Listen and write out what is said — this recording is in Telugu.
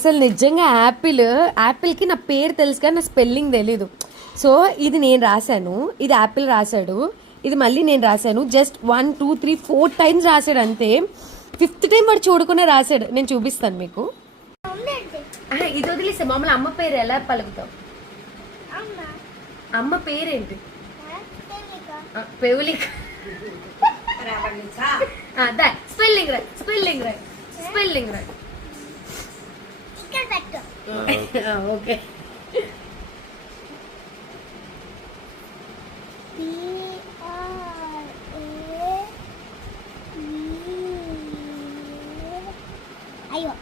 అసలు నిజంగా యాపిల్కి నా పేరు తెలుసు కానీ నా స్పెల్లింగ్ తెలీదు. సో ఇది నేను రాశాను, ఇది యాపిల్ రాశాడు, ఇది మళ్ళీ నేను రాశాను. జస్ట్ 1 2 3 4 టైమ్స్ రాశాడు అంతే. 5th టైం వాడు చూడకుండా రాశాడు. నేను చూపిస్తాను మీకు. ఇది వదిలేసే మామూలు అమ్మ పేరు ఎలా పలుకుతావు? అమ్మ పేరేంటి? పెవులిక. Spelling right, spelling right, spelling right. Okay. అయ్యో